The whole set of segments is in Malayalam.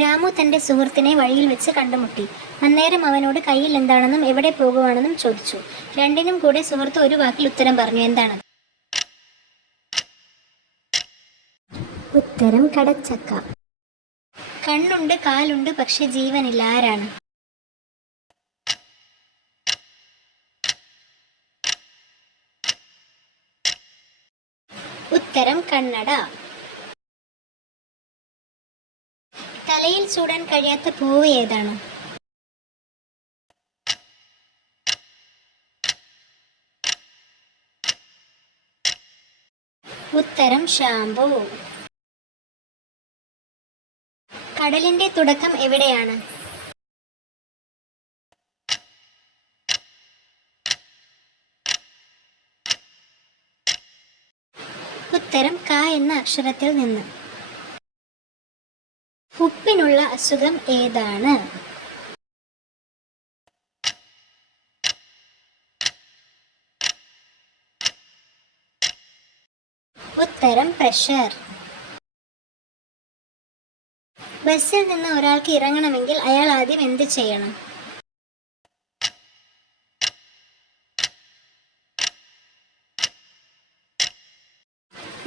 രാമു തൻ്റെ സുഹൃത്തിനെ വഴിയിൽ വെച്ച് കണ്ടുമുട്ടി. അന്നേരം അവനോട് കയ്യിൽ എന്താണെന്നും എവിടെ പോകുവാണെന്നും ചോദിച്ചു. രണ്ടിനും കൂടെ സുഹൃത്ത് ഒരു വാക്കിൽ ഉത്തരം പറഞ്ഞു. എന്താണ് ഉത്തരം? കടച്ചക്ക. കണ്ണുണ്ട്, കാലുണ്ട്, പക്ഷെ ജീവനില്ല. ആരാണ്? ഉത്തരം കണ്ണട. തലയിൽ ചൂടാൻ കഴിയാത്ത പൂവ് ഏതാണ്? ഉത്തരം ഷാംപൂ. കടലിന്റെ തുടക്കം എവിടെയാണ്? ഉത്തരം ക എന്ന അക്ഷരത്തിൽ നിന്ന്. ഉപ്പിനുള്ള അസുഖം ഏതാണ്? ഉത്തരം പ്രഷർ. ബസ്സിൽ നിന്ന് ഒരാൾക്ക് ഇറങ്ങണമെങ്കിൽ അയാൾ ആദ്യം എന്ത് ചെയ്യണം?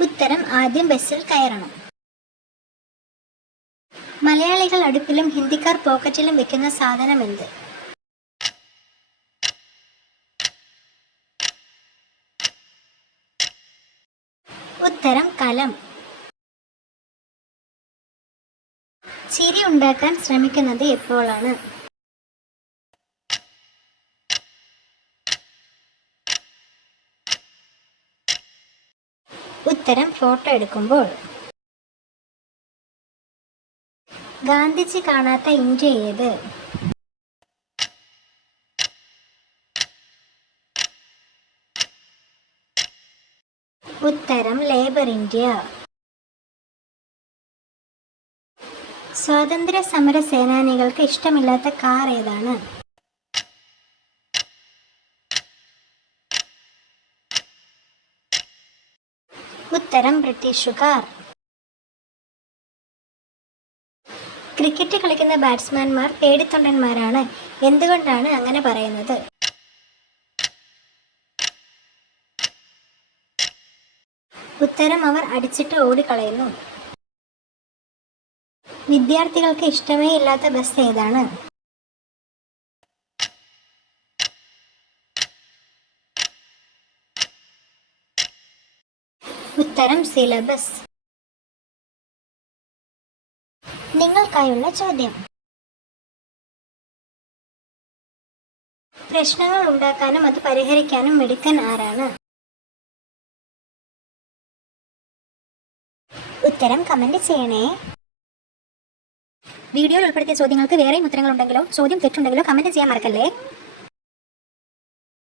ഉത്തരം ആദ്യം ബസ്സിൽ കയറണം. മലയാളികൾ അടുപ്പിലും ഹിന്ദിക്കാർ പോക്കറ്റിലും വെക്കുന്ന സാധനം എന്ത്? ഉത്തരം കലം. ചിരി ഉണ്ടാക്കാൻ ശ്രമിക്കുന്നത് എപ്പോഴാണ്? ഉത്തരം ഫോട്ടോ എടുക്കുമ്പോൾ. ഗാന്ധിജി കാണാത്ത ഇന്ത്യ ഏത്? ഉത്തരം ലേബർ ഇന്ത്യ. സ്വാതന്ത്ര്യ സമര സേനാനികൾക്ക് ഇഷ്ടമില്ലാത്ത കാർ ഏതാണ്? ഉത്തരം ബ്രിട്ടീഷുകാർ. ക്രിക്കറ്റ് കളിക്കുന്ന ബാറ്റ്സ്മാൻമാർ പേടിത്തൊണ്ടന്മാരാണ്. എന്തുകൊണ്ടാണ് അങ്ങനെ പറയുന്നത്? ഉത്തരം അവർ അടിച്ചിട്ട് ഓടിക്കളയുന്നു. വിദ്യാർത്ഥികൾക്ക് ഇഷ്ടമേ ഇല്ലാത്ത ബസ് ഏതാണ്? ഉത്തരം സിലബസ്. നിങ്ങൾക്കായുള്ള ചോദ്യം. പ്രശ്നങ്ങൾ ഉണ്ടാക്കാനും അത് പരിഹരിക്കാനും മിടുക്കൻ ആരാണ്? ഉത്തരം കമന്റ് ചെയ്യണേ. വീഡിയോയിൽ ഉൾപ്പെടുത്തിയ ചോദ്യങ്ങൾക്ക് വേറെയും ഉത്തരങ്ങളുണ്ടെങ്കിലോ ചോദ്യം തെറ്റുണ്ടെങ്കിലോ കമന്റ് ചെയ്യാൻ മറക്കല്ലേ.